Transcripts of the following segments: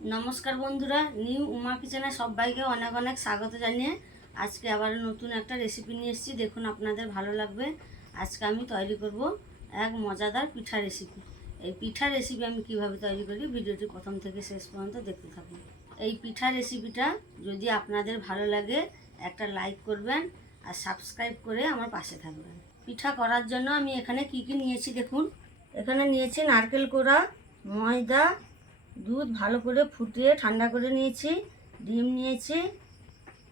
নমস্কার বন্ধুরা, নিউ উমা কিচেনে সবাইকে অনেক অনেক স্বাগত জানিয়ে আজকে আবার নতুন একটা রেসিপি নিয়ে এসেছি। দেখুন আপনাদের ভালো লাগবে। আজকে আমি তৈরি করব এক মজাদার পিঠা রেসিপি। এই পিঠা রেসিপি আমি কিভাবে তৈরি করি ভিডিওটি প্রথম থেকে শেষ পর্যন্ত দেখতে থাকুন। এই পিঠা রেসিপিটা যদি আপনাদের ভালো লাগে একটা লাইক করবেন আর সাবস্ক্রাইব করে আমার পাশে থাকবেন। পিঠা করার জন্য আমি এখানে কি কি নিয়েছি দেখুন। এখানে নিয়েছি নারকেল কোড়া, ময়দা, দুধ ভালো করে ফুটিয়ে ঠান্ডা করে নিয়েছি, ডিম নিয়েছি,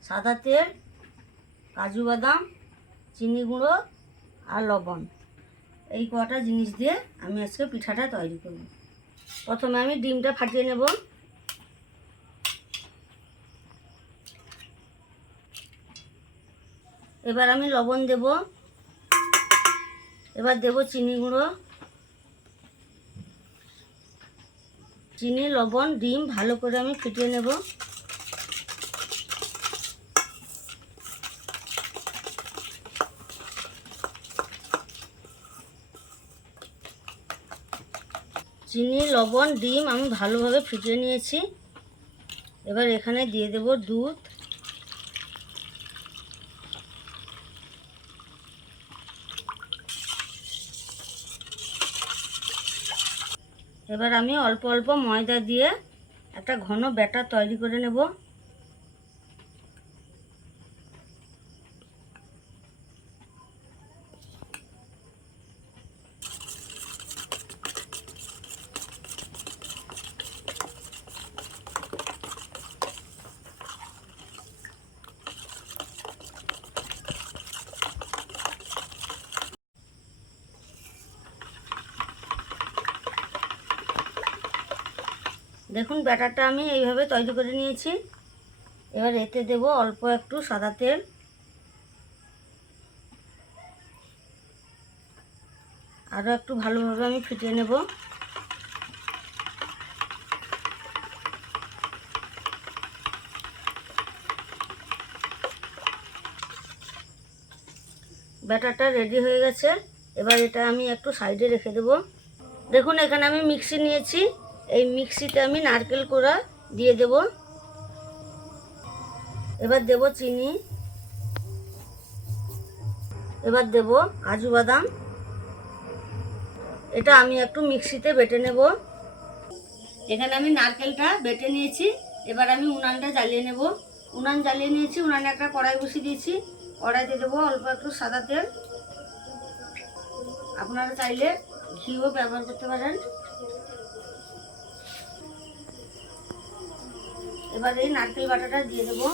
সাদা তেল, কাজু বাদাম, চিনি গুঁড়ো আর লবণ। এই কটা জিনিস দিয়ে আমি আজকে পিঠাটা তৈরি করব। প্রথমে আমি ডিমটা ফাটিয়ে নেব। এবার আমি লবণ দেব, এবার দেব চিনি গুঁড়ো। চিনি, লবণ, ডিম ভালো করে আমি ফুটিয়ে নেব। চিনি, লবণ, ডিম আমি ভালোভাবে ফুটিয়ে নিয়েছি। এবার এখানে দিয়ে দেব দুধ। এবার আমি অল্প অল্প ময়দা দিয়ে একটা ঘন ব্যাটার তৈরি করে নেব। দেখুন ব্যাটারটা আমি এইভাবে তৈরি করে নিয়েছি। এবার এতে দেব অল্প একটু সাদা তেল, আরও একটু ভালোভাবে আমি ফুটিয়ে নেব। ব্যাটারটা রেডি হয়ে গেছে। এবার এটা আমি একটু সাইডে রেখে দেব। দেখুন এখানে আমি মিক্সি নিয়েছি, এই মিক্সিতে আমি নারকেল কোড়া দিয়ে দেব। এবার দেব চিনি, এবার দেব কাজু বাদাম। এটা আমি একটু মিক্সিতে বেটে নেব। এখানে আমি নারকেলটা বেটে নিয়েছি। এবার আমি উনানটা জ্বালিয়ে নেব। উনান জ্বালিয়ে নিয়েছি, উনানে একটা কড়াই বসিয়ে দিয়েছি। কড়াইতে দেবো অল্প একটু সাদা তেল, আপনারা চাইলে ঘিও ব্যবহার করতে পারেন। এবার এই নারকেল বাটাটা দিয়ে দেবো।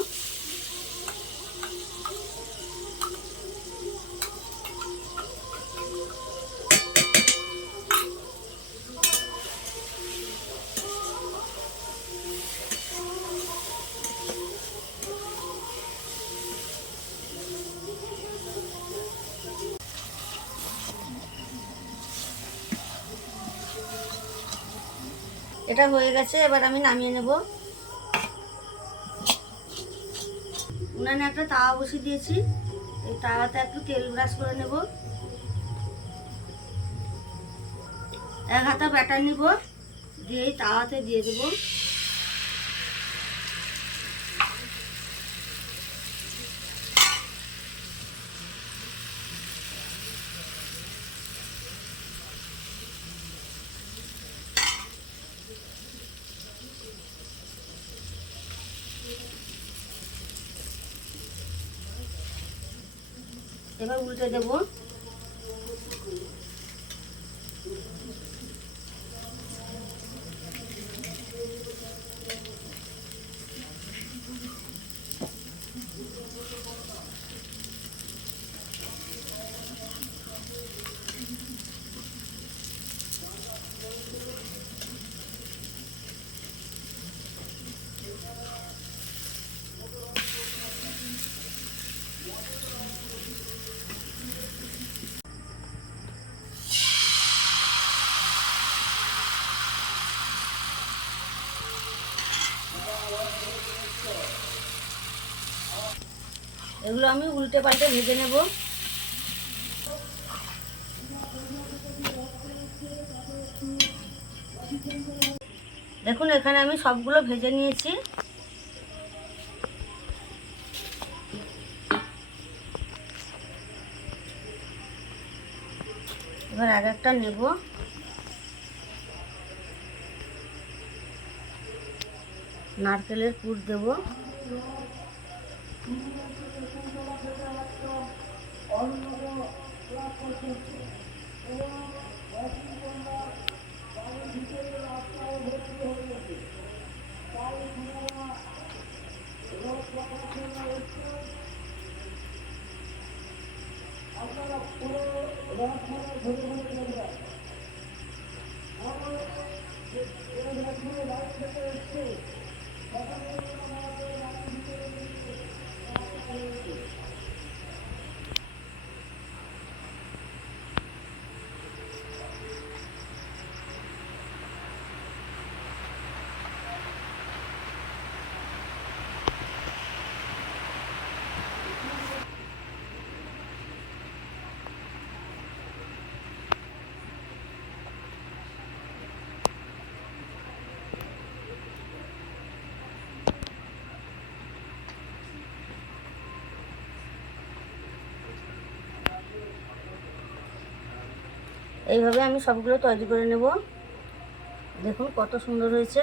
এটা হয়ে গেছে, এবার আমি নামিয়ে নেব। উনানে একটা তাওয়া বসিয়ে দিয়েছি, এই তাওয়াতে একটু তেল ব্রাশ করে নেব। এক হাতা ব্যাটার নিব, দিয়ে এই তাওয়াতে দিয়ে দেবো। এবার উল্টে দেব। এগুলো আমি উল্টে পাল্টে ভেজে নেব। দেখুন এখানে আমি সবগুলো ভেজে নিয়েছি। এবার এক একটা নেব। নারকেলের পুর দেব। এইভাবে আমি সবগুলো তৈরি করে নেব। দেখুন কত সুন্দর হয়েছে।